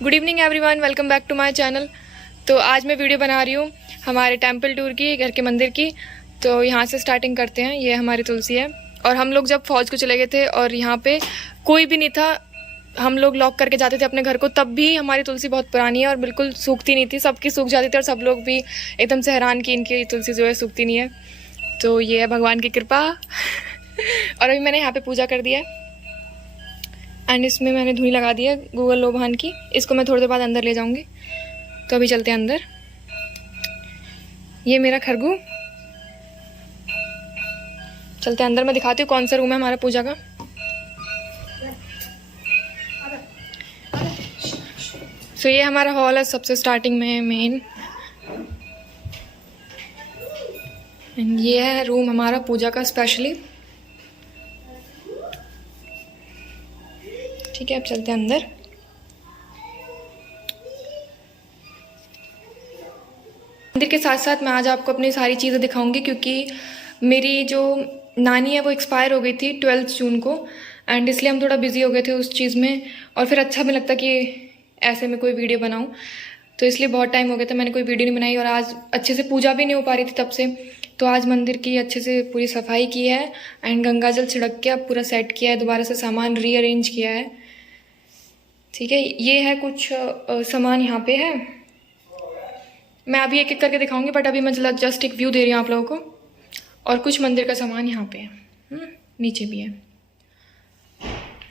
Good evening everyone, welcome back to my channel. तो आज मैं वीडियो बना रही हूँ हमारे टेंपल टूर की, घर के मंदिर की। तो यहाँ से स्टार्टिंग करते हैं। ये हमारी तुलसी है और हम लोग जब फौज को चले गए थे और यहाँ पे कोई भी नहीं था, हम लोग लॉक करके जाते थे अपने घर को, तब भी हमारी तुलसी बहुत पुरानी है और बिल्कुल सूखती नहीं थी। सबकी सूख जाती थी और सब लोग भी एकदम से हैरान कि इनकी तुलसी जो है सूखती नहीं है। तो ये है भगवान की कृपा। और अभी मैंने यहाँ पे पूजा कर दिया है एंड इसमें मैंने धुनी लगा दी है गूगल लोभान की। इसको मैं थोड़ी देर बाद अंदर ले जाऊंगी। तो अभी चलते हैं अंदर। ये मेरा खरगू। चलते हैं अंदर, मैं दिखाती हूँ कौन सा रूम है हमारा पूजा का। तो ये हमारा हॉल है, सबसे स्टार्टिंग में है मेन। एंड ये है रूम हमारा पूजा का स्पेशली। ठीक है, अब चलते हैं अंदर। मंदिर के साथ साथ मैं आज आपको अपनी सारी चीज़ें दिखाऊंगी, क्योंकि मेरी जो नानी है वो एक्सपायर हो गई थी 12 जून को। एंड इसलिए हम थोड़ा बिजी हो गए थे उस चीज़ में, और फिर अच्छा भी लगता कि ऐसे में कोई वीडियो बनाऊं। तो इसलिए बहुत टाइम हो गया था, मैंने कोई वीडियो नहीं बनाई। और आज अच्छे से पूजा भी नहीं हो पा रही थी तब से। तो आज मंदिर की अच्छे से पूरी सफाई की है एंड गंगा जल छिड़क के अब पूरा सेट किया है, दोबारा से सामान रीअरेंज किया है। ठीक है, ये है कुछ सामान यहाँ पे है। मैं अभी एक एक करके दिखाऊंगी, बट अभी मैं जस्ट एक व्यू दे रही हूँ आप लोगों को। और कुछ मंदिर का सामान यहाँ पे है, नीचे भी है।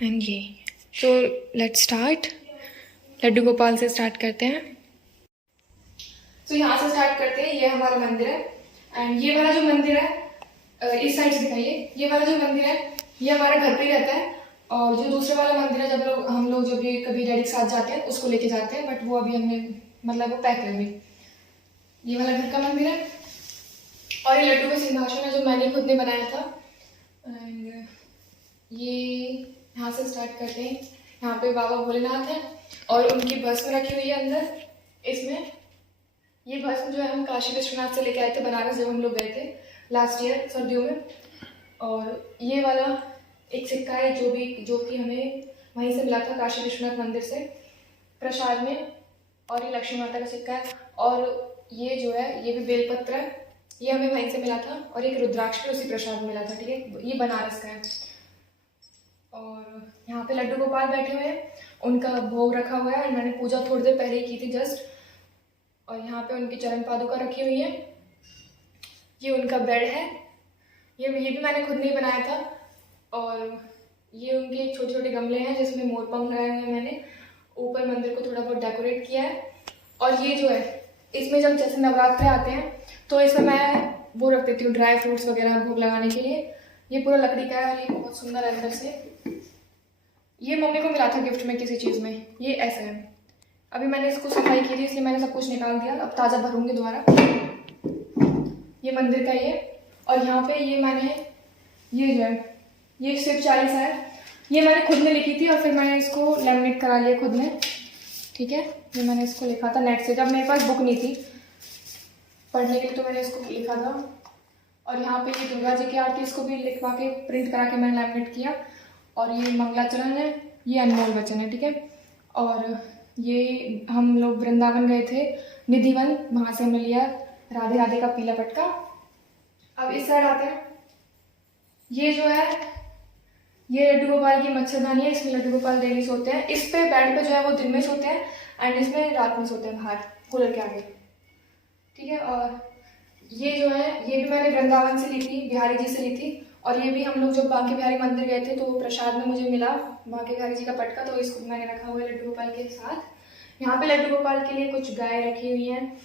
एंड ये तो लेट्स स्टार्ट। लड्डू गोपाल से स्टार्ट करते हैं। तो यहाँ से स्टार्ट करते हैं। ये हमारा मंदिर है एंड ये वाला जो मंदिर है, इस साइड से दिखाइए। ये वाला जो मंदिर है ये हमारा घर पे ही रहता है। और जो दूसरे वाला मंदिर है, हम लोग जब भी कभी डैडी के साथ जाते हैं उसको लेके जाते हैं, बट वो अभी हमने मतलब वो पैक कर दी। ये वाला घर का मंदिर है और ये लड्डू का सिंहासन है जो मैंने खुद ने बनाया था। एंड ये यहाँ से स्टार्ट करते हैं। यहाँ पे बाबा भोलेनाथ है और उनकी भस्म रखी हुई है अंदर इसमें। ये भस्म जो है हम काशी विश्वनाथ से लेके आए थे बनारस, जब हम लोग गए थे लास्ट ईयर सर्दियों में। और ये वाला एक सिक्का है जो कि हमें वहीं से मिला था, काशी विश्वनाथ मंदिर से प्रसाद में। और ये लक्ष्मी माता का सिक्का है। और ये जो है ये भी बेलपत्र है, ये हमें वहीं से मिला था। और एक रुद्राक्ष भी उसी प्रसाद में मिला था। ठीक है, ये बनारस का है। और यहाँ पे लड्डू गोपाल बैठे हुए हैं, उनका भोग रखा हुआ है। मैंने पूजा थोड़ी देर पहले ही की थी जस्ट। और यहाँ पे उनकी चरण पादुका रखी हुई है। ये उनका बेड है, ये भी मैंने खुद नहीं बनाया था। और ये उनके छोटे छोटे गमले हैं जिसमें मोरपंख लगाए हुए हैं मैंने। ऊपर मंदिर को थोड़ा बहुत डेकोरेट किया है। और ये जो है इसमें जब जैसे नवरात्रे आते हैं तो इसमें मैं वो रख देती हूँ ड्राई फ्रूट्स वगैरह भोग लगाने के लिए। ये पूरा लकड़ी का है और ये बहुत सुंदर है अंदर से। ये मम्मी को मिला था गिफ्ट में किसी चीज़ में। ये ऐसा है। अभी मैंने इसको सफाई की थी इसलिए मैंने सब कुछ निकाल दिया, अब ताज़ा भरूंगी दोबारा। ये मंदिर का ये। और यहाँ पे ये मैंने ये जो है ये शिव चालीसा है, ये मैंने खुद में लिखी थी और फिर मैंने इसको लैमिनेट करा लिया खुद में। ठीक है, ये मैंने इसको लिखा था नेट से, जब मेरे पास बुक नहीं थी पढ़ने के लिए तो मैंने इसको लिखा था। और यहाँ पे ये दुर्गा जी की आरती, इसको भी लिखवा के प्रिंट करा के मैंने लैमिनेट किया। और ये मंगलाचरण है, ये अनमोल वचन है। ठीक है, और ये हम लोग वृंदावन गए थे निधिवन, वहाँ से हमने लिया राधे राधे का पीला पटका। अब इस साइड आते हैं। ये जो है ये लड्डू गोपाल की मच्छरदानी है, इसमें लड्डू गोपाल डेली सोते हैं। इस पे बेड पे जो है वो दिन में सोते हैं एंड इसमें रात में सोते हैं बाहर कूलर के आगे। ठीक है, और ये जो है ये भी मैंने वृंदावन से ली थी, बिहारी जी से ली थी। और ये भी हम लोग जब बांके बिहारी मंदिर गए थे तो प्रसाद में मुझे मिला बांके बिहारी जी का पटका, तो इसको मैंने रखा हुआ है लड्डू गोपाल के साथ। यहाँ पे लड्डू गोपाल के लिए कुछ गाय रखी हुई हैं।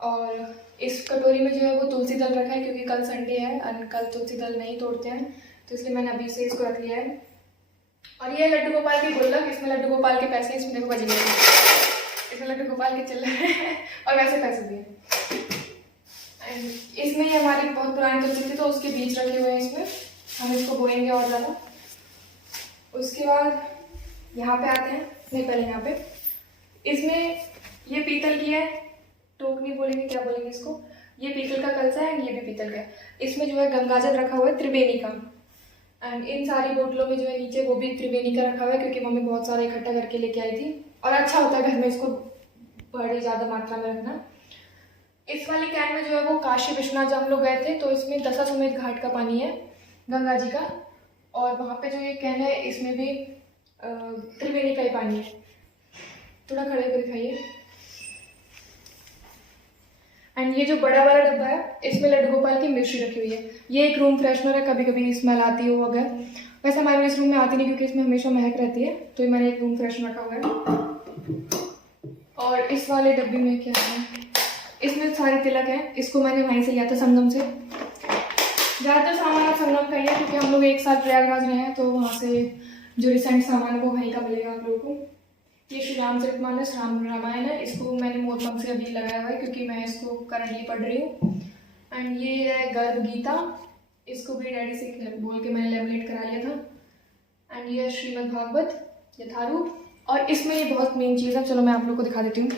और इस कटोरी में जो है वो तुलसी दल रखा है, क्योंकि कल संडे है और कल तुलसी दल नहीं तोड़ते हैं, तो इसलिए मैंने अभी से इसको रख लिया है। और ये लड्डू गोपाल की गुल्लक, इसमें लड्डू गोपाल के पैसे, इसमें देखो बजे इसमें लड्डू गोपाल के चल रहे हैं और वैसे पैसे दिए। इसमें ये हमारी बहुत पुरानी तुलसी थी तो उसके बीज रखे हुए हैं इसमें, हम इसको बोएंगे और ज़्यादा। उसके बाद यहाँ पे आते हैं, नहीं पहले यहाँ पे इसमें ये पीतल की है, टोकनी बोलेंगे क्या बोलेंगे इसको। ये पीतल का कलसा है, ये भी पीतल का है। इसमें जो है गंगाजल रखा हुआ है त्रिवेणी का। एंड इन सारी बोतलों में जो है नीचे वो भी त्रिवेणी का रखा हुआ है, क्योंकि मम्मी बहुत सारा इकट्ठा करके लेके आई थी। और अच्छा होता है घर में इसको बड़ी ज़्यादा मात्रा में रखना। इस वाली कैन में जो है वो काशी विश्वनाथ जब हम लोग गए थे तो इसमें दशाश्वमेध घाट का पानी है, गंगा जी का। और वहाँ पे जो ये कैन है इसमें भी त्रिवेणी का ही पानी है। थोड़ा खड़े कर दिखाइए। एंड ये जो बड़ा वाला डब्बा है इसमें लड्डू गोपाल की मिश्री रखी हुई है। ये एक रूम फ्रेशनर है, कभी कभी स्मेल आती हो अगर, वैसे हमारे इस रूम में आती नहीं क्योंकि इसमें हमेशा महक रहती है, तो मैंने एक रूम फ्रेशनर रखा हुआ है। और इस वाले डब्बे में क्या है, इसमें सारे तिलक हैं, इसको मैंने वहीं से लिया था संगम से। ज़्यादातर सामान आप संगम का ही है क्योंकि हम लोग एक साल प्रयागराज रहे हैं, तो वहाँ से जो रिसेंट सामान है वो वहीं का मिलेगा आप लोगों को। ये श्री रामचरितमानस रामायण है, इसको मैंने मोरपंख से अभी लगाया हुआ है क्योंकि मैं इसको करंटली पढ़ रही हूँ। एंड ये है गर्भ गीता, इसको भी डैडी से बोल के मैंने लेमिनेट करा लिया था। एंड ये है श्रीमद् भागवत यथारूप। और इसमें ये बहुत मेन चीज़ है, चलो मैं आप लोग को दिखा देती हूँ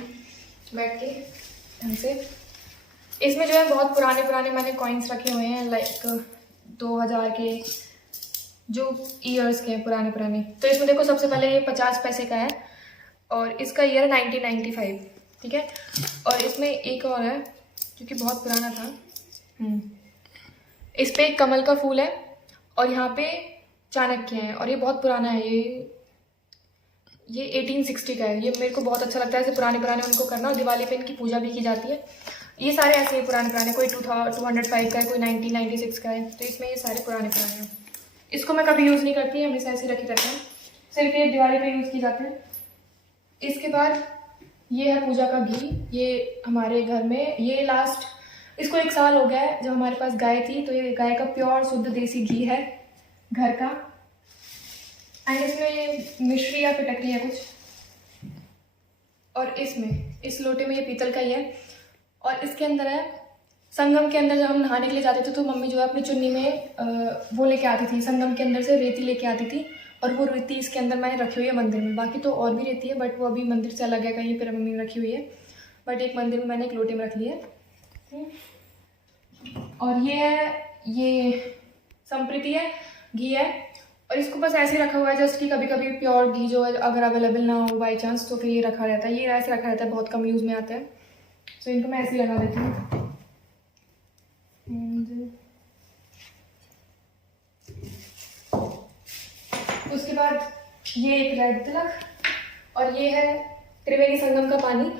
बैठ के ढंग से। इसमें जो है बहुत पुराने पुराने मैंने कॉइन्स रखे हुए हैं, लाइक 2000 के जो ईयर्स के हैं पुराने पुराने। तो इसमें देखो सबसे पहले ये 50 पैसे का है और इसका ईयर 1995, ठीक है। और इसमें एक और है जो कि बहुत पुराना था, इस पे एक कमल का फूल है और यहाँ पे चाणक्य है और ये बहुत पुराना है, ये 1860 का है। ये मेरे को बहुत अच्छा लगता है ऐसे पुराने पुराने उनको करना, और दिवाली पे इनकी पूजा भी की जाती है। ये सारे ऐसे ही पुराने पुराने, कोई 205 का है, कोई 1996 का है, तो इसमें ये सारे पुराने पुराने हैं। इसको मैं कभी यूज़ नहीं करती, हमेशा ऐसे रखे रहते हैं, सिर्फ ये दिवाली पे यूज़ किए जाते हैं। इसके बाद ये है पूजा का घी, ये हमारे घर में ये लास्ट इसको 1 साल हो गया है जब हमारे पास गाय थी, तो ये गाय का प्योर शुद्ध देसी घी है घर का। एंड इसमें ये मिश्री या फिटकरी है कुछ, और इसमें इस लोटे में ये पीतल का ही है। और इसके अंदर है, संगम के अंदर जब हम नहाने के लिए जाते थे तो मम्मी जो है अपनी चुन्नी में वो लेके आती थी, संगम के अंदर से रेती लेके आती थी, और वो रेती इसके अंदर मैंने रखी हुई है मंदिर में। बाकी तो और भी रेती है बट वो अभी मंदिर से अलग है, कहीं पर मम्मी ने रखी हुई है, बट एक मंदिर में मैंने एक लोटे में रख ली है। और ये है, ये संप्रीति है, घी है, और इसको बस ऐसे रखा हुआ है जस्ट कि कभी कभी प्योर घी जो है अगर अवेलेबल ना हो बाई चांस तो फिर ये रखा रहता है, ये ऐसे रखा रहता है, बहुत कम यूज़ में आता है, तो इनको मैं ऐसे ही लगा देती हूँ। उसके बाद ये एक रेड तिलक, और ये है त्रिवेणी संगम का पानी,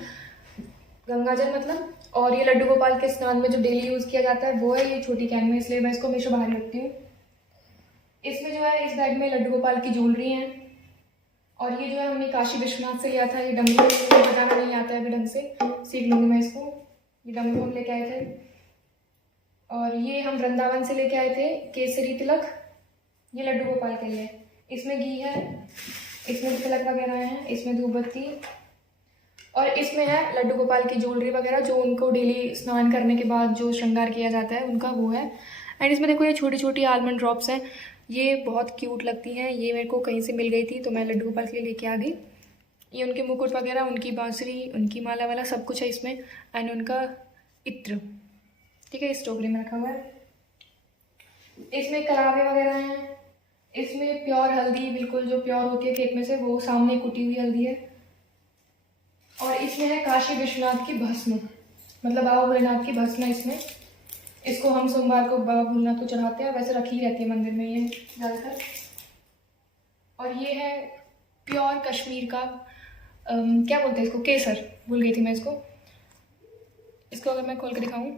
गंगा जल मतलब। और ये लड्डू गोपाल के स्नान में जो डेली यूज़ किया जाता है वो है ये छोटी कैन में, इसलिए मैं इसको हमेशा बाहर रखती हूँ। इसमें जो है इस बैग में लड्डू गोपाल की ज्वेलरी है, और ये जो है हमने काशी विश्वनाथ से लिया था, ये डमरू बजाना नहीं आता है अभी ढंग से, सीख लूँगी मैं इसको। ये डमरू हम लेके आए थे। और ये हम वृंदावन से लेके आए थे केसरी तिलक, ये लड्डू गोपाल के लिए। इसमें घी है, इसमें तिलक वगैरह हैं, इसमें धूप बत्ती, और इसमें है लड्डू गोपाल की ज्वेलरी वगैरह जो उनको डेली स्नान करने के बाद जो श्रृंगार किया जाता है उनका वो है। एंड इसमें देखो ये छोटी छोटी आलमंड ड्रॉप्स हैं, ये बहुत क्यूट लगती हैं, ये मेरे को कहीं से मिल गई थी तो मैं लड्डू गोपाल के लिए लेके आ गई। ये उनके मुकुट वगैरह, उनकी बांसुरी, उनकी माला वाला सब कुछ है इसमें, एंड उनका इत्र, ठीक है, इस टोकरी में रखा हुआ है। इसमें कलावे वगैरह हैं, इसमें प्योर हल्दी, बिल्कुल जो प्योर होती है खेत में से, वो सामने कुटी हुई हल्दी है। और इसमें है काशी विश्वनाथ की भस्म, मतलब बाबा भोलेनाथ की भस्म है इसमें। इसको हम सोमवार को बाबा भोलेनाथ को चढ़ाते हैं, वैसे रखी रहती है मंदिर में ये ज़्यादातर। और ये है प्योर कश्मीर का क्या बोलते हैं इसको, केसर, भूल गई थी मैं इसको। इसको अगर मैं खोल के दिखाऊं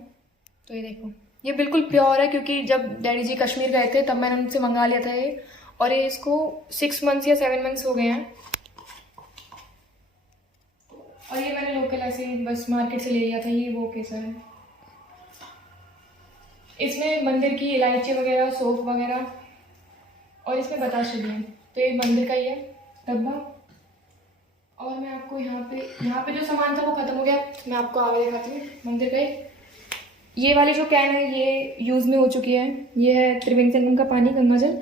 तो ये देखो, ये बिल्कुल प्योर है क्योंकि जब डैडी जी कश्मीर गए थे तब मैंने उनसे मंगा लिया था ये, और ये इसको 6 मंथ्स या 7 मंथ्स हो गए हैं। और ये मैंने लोकल ऐसे बस मार्केट से ले लिया था, ये वो केसर है। इसमें मंदिर की इलायची वगैरह, सौंफ वगैरह, और इसमें बताशे भी हैं, तो ये मंदिर का ही है डब्बा। और मैं आपको यहाँ पे जो सामान था वो ख़त्म हो गया, मैं आपको आगे दिखाती हूँ मंदिर का ही। ये वाली जो कैन है ये यूज़ में हो चुकी है, ये है त्रिवेणी संगम का पानी, गंगा जल।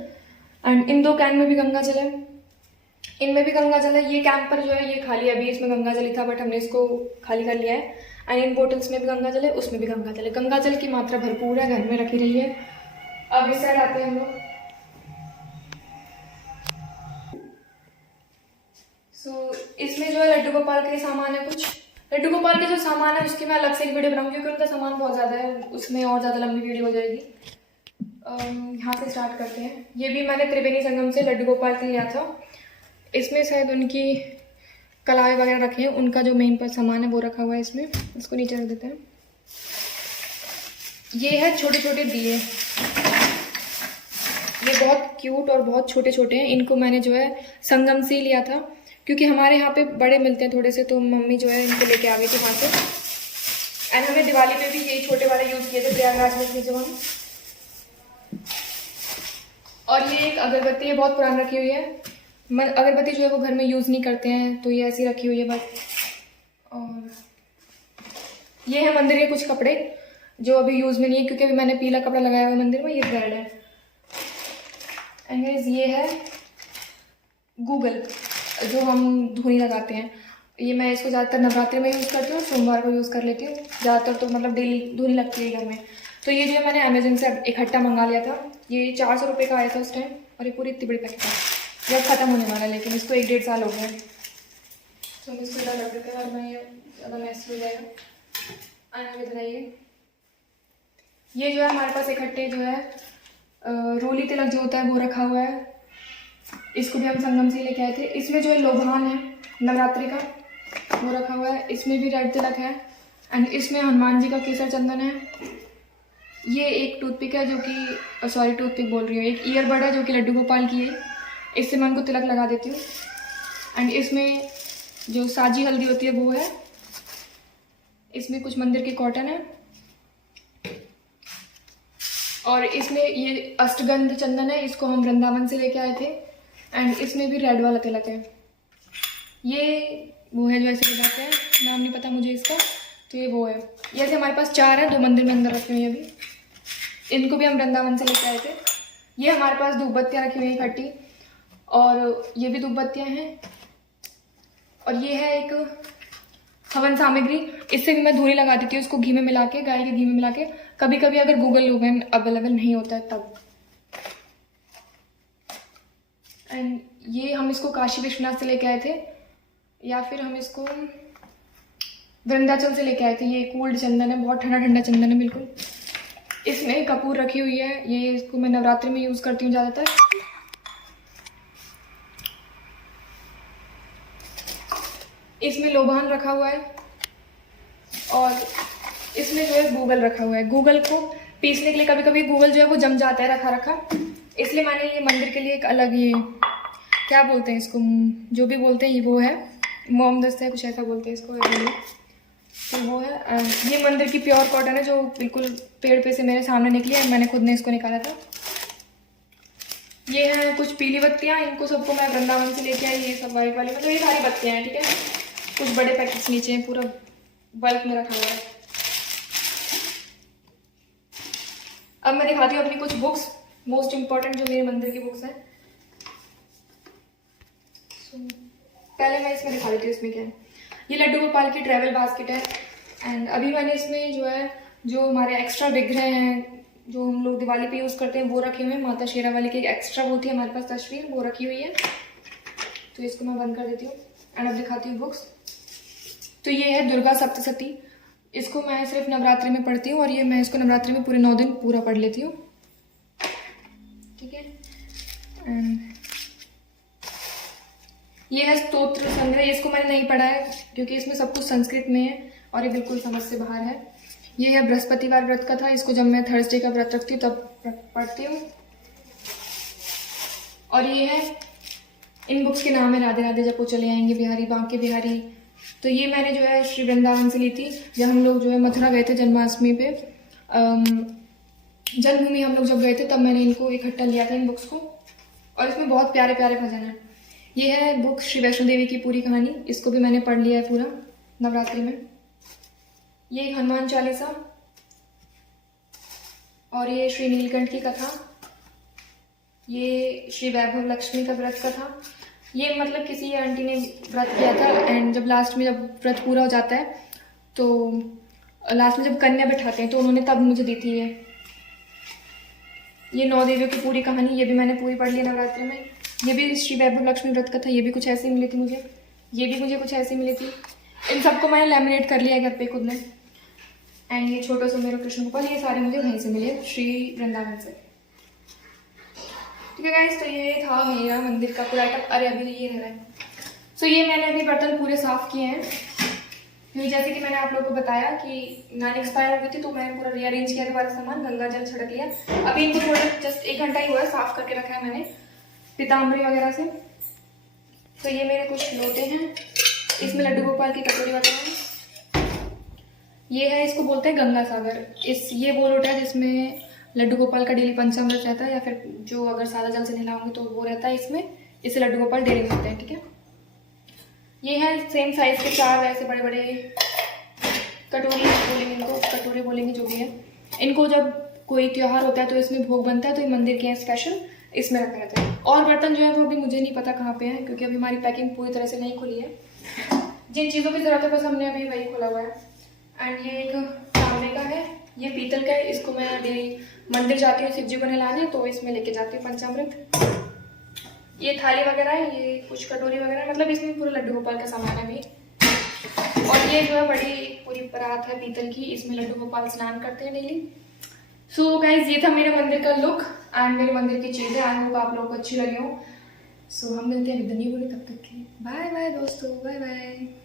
एंड इन 2 कैन में भी गंगा जल है, इनमें भी गंगा जल है। ये कैंप पर जो है ये खाली है, अभी इसमें गंगा जल ही था बट हमने इसको खाली कर लिया है। एंड इन बोटल्स में भी गंगा जल है, उसमें भी गंगा जल है। गंगा जल की मात्रा भरपूर है, घर में रखी रही है। अब इस साइड आते हैं हम लोग। इसमें जो है लड्डू गोपाल के सामान है कुछ। लड्डू गोपाल के जो सामान है उसकी मैं अलग से एक वीडियो बनाऊंगी क्योंकि उनका सामान बहुत ज़्यादा है, उसमें और ज़्यादा लंबी वीडियो हो जाएगी। यहाँ से स्टार्ट करते हैं। ये भी मैंने त्रिवेणी संगम से लड्डू गोपाल के लिया था। इसमें शायद उनकी कलाई वगैरह रखे हैं, उनका जो मेन पर सामान है वो रखा हुआ है इसमें। इसको नीचे रख देते हैं। ये है छोटे छोटे दिए, ये बहुत क्यूट और बहुत छोटे छोटे हैं। इनको मैंने जो है संगम से लिया था क्योंकि हमारे यहाँ पे बड़े मिलते हैं थोड़े से, तो मम्मी जो है इनको लेके आ गई थी वहाँ से। एंड हमने दिवाली पे भी यही छोटे वाले यूज़ किए थे प्रयागराज में थे जब हम। और ये एक अगरबत्ती है, बहुत पुरानी रखी हुई है। अगरबत्ती जो है वो घर में यूज़ नहीं करते हैं, तो ये ऐसी रखी हुई है बस। और ये है मंदिर के कुछ कपड़े जो अभी यूज़ में नहीं है क्योंकि अभी मैंने पीला कपड़ा लगाया हुआ है मंदिर में, ये रेड है। एंड ये है गूगल जो हम धुनी लगाते हैं। ये मैं इसको ज़्यादातर नवरात्रि में यूज़ करती हूँ, सोमवार को यूज़ कर लेती हूँ ज़्यादातर, तो मतलब डेली धुनी लगती है घर में। तो ये जो है मैंने अमेजन से इकट्ठा मंगा लिया था। ये 400 रुपये का आया था उस टाइम, और ये पूरी इतनी बड़ी पैकेट है। ये अब ख़त्म होने वाला है, लेकिन इसको 1-1.5 साल हो गया। तो हम इसको इधर रख देते हैं, वरना ये ज़्यादा मैस हो जाएगा। आगे बताइए, ये जो है हमारे पास इकट्ठे जो है रोली तिलक जो होता है वो रखा हुआ है। इसको भी हम संगम से लेके आए थे। इसमें जो है लोभान है नवरात्रि का, वो रखा हुआ है। इसमें भी रेड तिलक है। एंड इसमें हनुमान जी का केसर चंदन है। ये एक टूथपिक है जो कि सॉरी टूथपिक बोल रही हूँ, एक ईयरबड है जो कि लड्डू गोपाल की है। इससे मैं उनको तिलक लगा देती हूँ। एंड इसमें जो साजी हल्दी होती है वो है। इसमें कुछ मंदिर के कॉटन है। और इसमें ये अष्टगंध चंदन है, इसको हम वृंदावन से लेके आए थे। एंड इसमें भी रेड वाला तिलक है। ये वो है जो ऐसे लगाते हैं, नाम नहीं पता मुझे इसका, तो ये वो है। ये ऐसे हमारे पास 4 है, 2 मंदिर में अंदर रखे हुए हैं अभी। इनको भी हम वृंदावन से लेके आए थे। ये हमारे पास धूप बत्तियाँ रखी हुई हैं इकट्ठी, और ये भी धूप बत्तियाँ हैं। और ये है एक हवन सामग्री, इससे भी मैं धूनी लगा देती हूँ उसको घी में मिला के, गाय के घी में मिला के। कभी कभी अगर गूगल लोवेन अवेलेबल नहीं होता है तब। एंड ये हम इसको काशी विश्वनाथ से लेके आए थे, या फिर हम इसको वृंदाचल से लेके आए थे। ये कूल्ड चंदन है, बहुत ठंडा ठंडा चंदन है बिल्कुल। इसमें कपूर रखी हुई है, ये इसको मैं नवरात्रि में यूज़ करती हूँ ज़्यादातर। इसमें लोबान रखा हुआ है, और इसमें जो है गूगल रखा हुआ है। गूगल को पीसने के लिए कभी कभी गूगल जो है वो जम जाता है रखा रखा, इसलिए मैंने ये मंदिर के लिए एक अलग, ये क्या बोलते हैं इसको, जो भी बोलते हैं ये वो है, मोमदस्त है कुछ ऐसा बोलते हैं इसको, तो वो है। ये मंदिर की प्योर कॉटन है जो बिल्कुल पेड़ पे से मेरे सामने निकली है, मैंने खुद ने इसको निकाला था। ये है कुछ पीली बत्तियाँ, इनको सबको मैं वृंदावन से लेके आई। ये सब वाइट वाली, मतलब ये सारी बत्तियाँ हैं, ठीक है। कुछ बड़े पैकेट्स नीचे हैं, पूरा बल्क में रखा हुआ है। अब मैं दिखाती हूँ अपनी कुछ बुक्स, मोस्ट इम्पॉर्टेंट जो मेरे मंदिर की बुक्स हैं। पहले मैं इसमें दिखा देती हूँ इसमें क्या है। ये लड्डू गोपाल की ट्रैवल बास्केट है। एंड अभी मैंने इसमें जो है जो हमारे एक्स्ट्रा विग्रह हैं जो हम लोग दिवाली पे यूज़ करते हैं वो रखे हुए हैं। माता शेरावाली की एक्स्ट्रा वो थी हमारे पास तस्वीर, वो रखी हुई है। तो इसको मैं बंद कर देती हूँ। एंड अब दिखाती हूँ बुक्स। तो ये है दुर्गा सप्तशती, इसको मैं सिर्फ नवरात्रि में पढ़ती हूँ, और ये मैं इसको नवरात्रि में पूरे 9 दिन पूरा पढ़ लेती हूँ, ठीक है। एंड ये है स्तोत्र संग्रह, इसको मैंने नहीं पढ़ा है क्योंकि इसमें सब कुछ संस्कृत में है और ये बिल्कुल समझ से बाहर है। ये है बृहस्पतिवार व्रत का था, इसको जब मैं थर्सडे का व्रत रखती हूँ तब पढ़ती हूँ। और ये है, इन बुक्स के नाम है राधे राधे जपो चले आएंगे बिहारी, बांके बिहारी। तो ये मैंने जो है श्री वृंदावन से ली थी, जब हम लोग जो है मथुरा गए थे जन्माष्टमी पे, जन्मभूमि हम लोग जब गए थे तब मैंने इनको इकट्ठा लिया था इन बुक्स को। और इसमें बहुत प्यारे प्यारे भजन हैं। ये है बुक श्री वैष्णो देवी की पूरी कहानी, इसको भी मैंने पढ़ लिया है पूरा नवरात्रि में। ये हनुमान चालीसा, और ये श्री नीलकंठ की कथा, ये श्री वैभव लक्ष्मी का व्रत कथा। ये मतलब किसी आंटी ने व्रत किया था, एंड जब लास्ट में जब व्रत पूरा हो जाता है तो लास्ट में जब कन्या बिठाते हैं तो उन्होंने तब मुझे दी थी ये 9 देवियों की पूरी कहानी, ये भी मैंने पूरी पढ़ ली नवरात्रि में। ये भी श्री वैभव लक्ष्मी व्रत कथा, ये भी कुछ ऐसी मिली थी मुझे। ये भी मुझे कुछ ऐसी मिली थी। इन सबको मैंने लैमिनेट कर लिया है घर पे खुद ने। एंड ये छोटा सा मेरा कृष्ण गोपाल, ये सारे मुझे वहीं से मिले, श्री वृंदावन से। ठीक है गाइस, तो ये था मेरा मंदिर का पूरा आइटम। अरे अभी ये रह रहा है। सो ये मैंने अभी बर्तन पूरे साफ किए हैं, क्योंकि जैसे कि मैंने आप लोगों को बताया कि नानी एक्सपायर हो गई थी, तो मैंने पूरा रीअरेंज किया दोबारा सामान, गंगा जल छिड़क लिया। अभी इनको थोड़ा जस्ट 1 घंटा ही हुआ है, साफ करके रखा है मैंने पीताम्बरी वगैरह से। तो ये मेरे कुछ लोटे हैं, इसमें लड्डू गोपाल की कटोरी वगैरह है। ये है, इसको बोलते हैं गंगा सागर। ये वो लोटा है जिसमें लड्डू गोपाल का डेली पंचामृत रहता है, या फिर जो अगर सादा जल से नहलाओगे तो वो रहता है इसमें। इसे लड्डू गोपाल डेली मिलते हैं। ठीक है, ये है सेम साइज के 4 ऐसे बड़े बड़े कटोरी बोलेंगे इनको, कटोरे बोलेंगे जो भी है। इनको जब कोई त्योहार होता है तो इसमें भोग बनता है, तो ये मंदिर के हैं स्पेशल, इसमें रखा रहता है। और बर्तन जो है वो अभी मुझे नहीं पता कहाँ पे हैं, क्योंकि अभी हमारी पैकिंग पूरी तरह से नहीं खुली है। जिन चीज़ों की जरूरत है बस हमने अभी वही खोला हुआ है। एंड ये एक तांबे का है, ये पीतल का है। इसको मैं डेली मंदिर जाती हूँ शिव जी को नहलाने, तो इसमें लेके जाती हूँ पंचामृत। ये थाली वगैरह है, ये कुछ कटोरी वगैरह, मतलब इसमें पूरा लड्डू गोपाल का सामान है अभी। और ये जो है बड़ी पूरी परात है पीतल की, इसमें लड्डू गोपाल स्नान करते हैं डेली। सो गाइज, ये था मेरे मंदिर का लुक एंड मेरे मंदिर की चीज़ें। आई होप आप लोगों को अच्छी लगी हो। सो हम मिलते हैं विद न्यू वीडियो, तब तक के बाय बाय दोस्तों, बाय बाय।